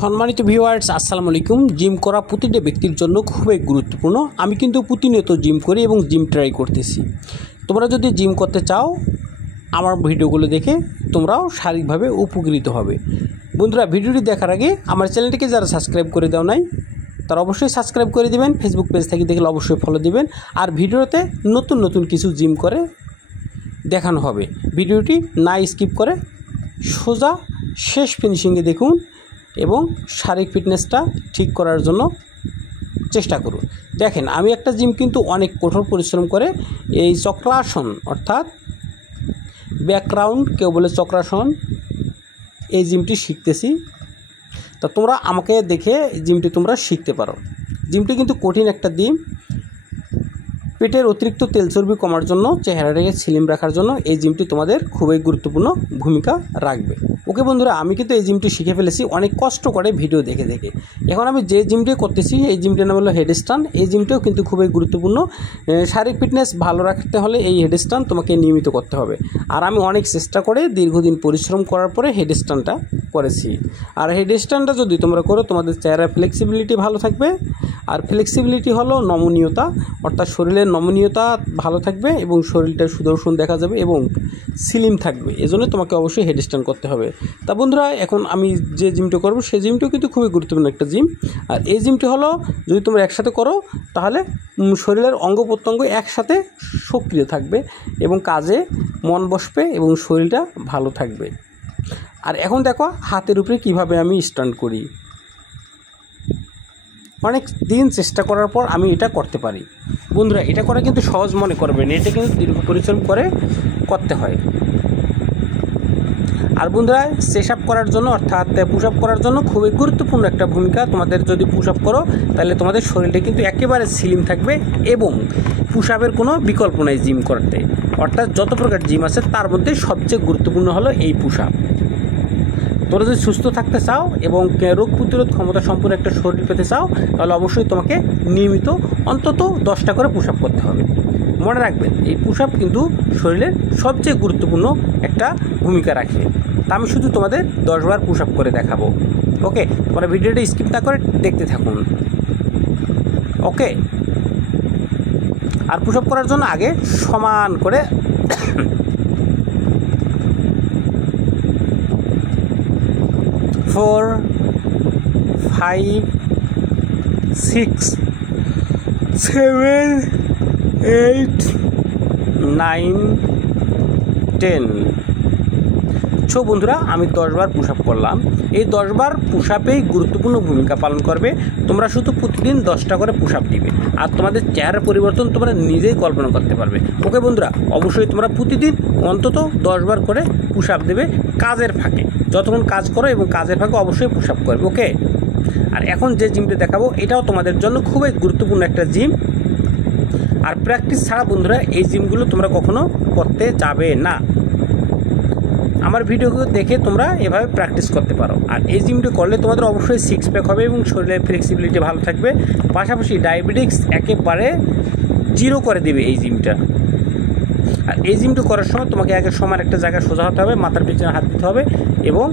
সম্মানিত ভিউয়ার্স, আসসালামু আলাইকুম। জিম করা প্রতিটা ব্যক্তির জন্য খুবই গুরুত্বপূর্ণ। আমি কিন্তু প্রতিনিয়ত জিম করি এবং জিম ট্রাই করতেছি। তোমরা যদি জিম করতে চাও, আমার ভিডিওগুলো দেখে তোমরাও শারীরিকভাবে উপকৃত হবে। বন্ধুরা, ভিডিওটি দেখার আগে আমার চ্যানেলটিকে যারা সাবস্ক্রাইব করে দাও নাই, তারা অবশ্যই সাবস্ক্রাইব করে দিবেন। ফেসবুক পেজ থেকে দেখলে অবশ্যই ফলো দিবেন। আর ভিডিওতে নতুন নতুন কিছু জিম করে দেখানো হবে। ভিডিওটি না স্কিপ করে সোজা শেষ ফিনিশিংয়ে দেখুন এবং শারীরিক ফিটনেসটা ঠিক করার জন্য চেষ্টা করুন। দেখেন, আমি একটা জিম কিন্তু অনেক কঠোর পরিশ্রম করে এই চক্রাসন অর্থাৎ ব্যাকগ্রাউন্ড, কেউ বলে চক্রাসন, এই জিমটি শিখতেছি। তা তোমরা আমাকে দেখে জিমটি তোমরা শিখতে পারো। জিমটি কিন্তু কঠিন একটা জিম। পেটের অতিরিক্ত তেল চর্বি কমার জন্য, চেহারাটাকে স্লিম রাখার জন্য এই জিমটি তোমাদের খুবই গুরুত্বপূর্ণ ভূমিকা রাখবে। ওকে বন্ধুরা, আমি কিন্তু এই জিমটি শিখে ফেলেছি অনেক কষ্ট করে ভিডিও দেখে দেখে। এখন আমি যে জিমটি করতেছি এই জিমটির নাম হলো হেডস্ট্যান্ড। এই জিমটিও কিন্তু খুবই গুরুত্বপূর্ণ। শারীরিক ফিটনেস ভালো রাখতে হলে এই হেডস্ট্যান্ড তোমাকে নিয়মিত করতে হবে। আর আমি অনেক চেষ্টা করে দীর্ঘদিন পরিশ্রম করার পরে হেডস্ট্যান্ডটা করেছি। আর হেডস্ট্যান্ডটা যদি তোমরা করো, তোমাদের চেহারার ফ্লেক্সিবিলিটি ভালো থাকবে। আর ফ্লেক্সিবিলিটি হলো নমনীয়তা, অর্থাৎ শরীরের নমনীয়তা ভালো থাকবে এবং শরীরটা সুদর্শন দেখা যাবে এবং স্লিম থাকবে। এজন্য তোমাকে অবশ্যই হেডস্ট্যান্ড করতে হবে। তা বন্ধুরা, এখন আমি যে জিমটা করবো সেই জিমটাও কিন্তু খুবই গুরুত্বপূর্ণ একটা জিম। আর এই জিমটি হলো, যদি তোমরা একসাথে করো তাহলে শরীরের অঙ্গ প্রত্যঙ্গ একসাথে সক্রিয় থাকবে এবং কাজে মন বসবে এবং শরীরটা ভালো থাকবে। আর এখন দেখো হাতের উপরে কিভাবে আমি স্ট্যান্ড করি। অনেক দিন চেষ্টা করার পর আমি এটা করতে পারি। বন্ধুরা, এটা করা কিন্তু সহজ মনে করবেন, এটা কিন্তু দীর্ঘ পরিশ্রম করে করতে হয়। আর বন্ধুরা, চেস্ট আপ করার জন্য অর্থাৎ পুশ আপ করার জন্য খুবই গুরুত্বপূর্ণ একটা ভূমিকা। তোমাদের যদি পুশ আপ করো তাহলে তোমাদের শরীরটা কিন্তু একেবারে স্লিম থাকবে এবং পুশ আপের কোনো বিকল্প নেই জিম করতে। অর্থাৎ যত প্রকার জিম আছে তার মধ্যে সবচেয়ে গুরুত্বপূর্ণ হলো এই পুশ আপ। তোমরা যদি সুস্থ থাকতে চাও এবং রোগ প্রতিরোধ ক্ষমতা সম্পূর্ণ একটা শরীর পেতে চাও, তাহলে অবশ্যই তোমাকে নিয়মিত অন্তত 10টা করে পুশ আপ করতে হবে। মনে রাখবেন, এই পুশ আপ কিন্তু শরীরের সবচেয়ে গুরুত্বপূর্ণ একটা ভূমিকা রাখে। তা আমি শুধু তোমাদের 10 বার পুশ আপ করে দেখাবো। ওকে, তোমরা ভিডিওটা স্কিপ না করে দেখতে থাকুন। ওকে, আর পুশ আপ করার জন্য আগে সমান করে 4, 5, 6, 7, 8, 9, 10। বন্ধুরা, আমি 10 বার পুশ আপ করলাম। এই 10 বার পুশ আপেই গুরুত্বপূর্ণ ভূমিকা পালন করবে। তোমরা শুধু প্রতিদিন 10টা করে পুশ আপ দিবে আর তোমাদের চেহারার পরিবর্তন তোমরা নিজেই কল্পনা করতে পারবে। ওকে বন্ধুরা, অবশ্যই তোমরা প্রতিদিন অন্তত 10 বার করে পুশ আপ দেবে কাজের ফাঁকে। যতক্ষণ কাজ করো এবং কাজের ফাঁকে অবশ্যই পুশ আপ করবে। ওকে, আর এখন যে জিমটা দেখাবো এটাও তোমাদের জন্য খুবই গুরুত্বপূর্ণ একটা জিম। আর প্র্যাকটিস ছাড়া বন্ধুরা এই জিমগুলো তোমরা কখনো করতে যাবে না। আমার ভিডিওগুলো দেখে তোমরা এভাবে প্র্যাকটিস করতে পারো। আর এই জিমটি করলে তোমাদের অবশ্যই 6 প্যাক হবে এবং শরীরের ফ্লেক্সিবিলিটি ভালো থাকবে। পাশাপাশি ডায়াবেটিক্স একেবারে 0 করে দেবে এই জিমটা। আর এই জিমটি করার সময় তোমাকে আগে সমান একটা জায়গায় সোজা হতে হবে, মাথার পিছনে হাত দিতে হবে এবং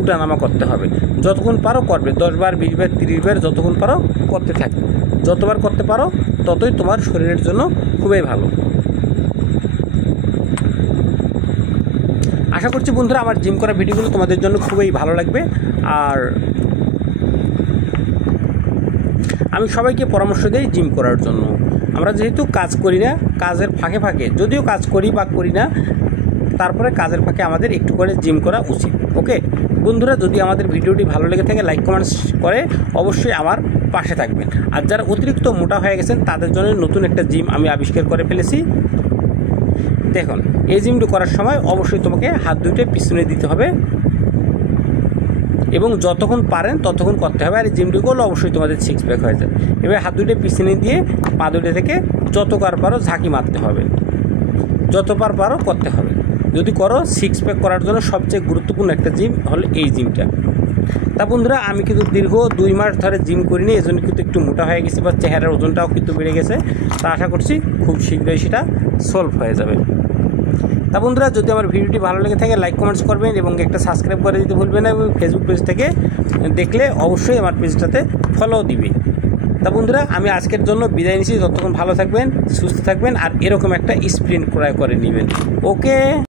উঠানামা করতে হবে। যতক্ষণ পারো করবে, 10 বার, 20 বার, 30 বার, যতক্ষণ পারো করতে থাকবে। যতবার করতে পারো ততই তোমার শরীরের জন্য খুবই ভালো। আশা করছি বন্ধুরা আমার জিম করা ভিডিওগুলো তোমাদের জন্য খুবই ভালো লাগবে। আর আমি সবাইকে পরামর্শ দিই জিম করার জন্য। আমরা যেহেতু কাজ করি না, কাজের ফাঁকে ফাঁকে যদিও কাজ করি বা করি না, তারপরে কাজের ফাঁকে আমাদের একটু করে জিম করা উচিত। ওকে বন্ধুরা, যদি আমাদের ভিডিওটি ভালো লেগে থাকে লাইক কমেন্টস করে অবশ্যই আমার পাশে থাকবেন। আর যারা অতিরিক্ত মোটা হয়ে গেছেন তাদের জন্য নতুন একটা জিম আমি আবিষ্কার করে ফেলেছি। দেখুন, এই জিমটি করার সময় অবশ্যই তোমাকে হাত দুইটা পিছনে দিতে হবে এবং যতক্ষণ পারেন ততক্ষণ করতে হবে। আর এই জিমটি করলে অবশ্যই তোমাদের 6 প্যাক হয়ে যাবে। এবার হাত দুইটা পিছনে দিয়ে পা দুইটা থেকে যতবার পারো ঝাঁকি মারতে হবে, যতবার পারো করতে হবে। যদি করো 6 প্যাক করার জন্য সবচেয়ে গুরুত্বপূর্ণ একটা জিম হলো এই জিমটা। তা বন্ধুরা, আমি কিন্তু দীর্ঘ 2 মাস ধরে জিম করিনি, এই জন্য কিন্তু একটু মোটা হয়ে গেছি বা চেহারার ওজনটাও কিন্তু বেড়ে গেছে। তা আশা করছি খুব শীঘ্রই সেটা সলভ হয়ে যাবে। তা বন্ধুরা, যদি আমার ভিডিওটি ভালো লেগে থাকে লাইক কমেন্টস করবেন এবং একটা সাবস্ক্রাইব করে দিতে ভুলবেন না, এবং ফেসবুক পেজ থেকে দেখলে অবশ্যই আমার পেজটাতে ফলো দিবে। তা বন্ধুরা, আমি আজকের জন্য বিদায় নিচ্ছি। ততক্ষণ ভালো থাকবেন, সুস্থ থাকবেন, আর এরকম একটা স্প্রিন্ট ক্রয় করে নেবেন। ওকে।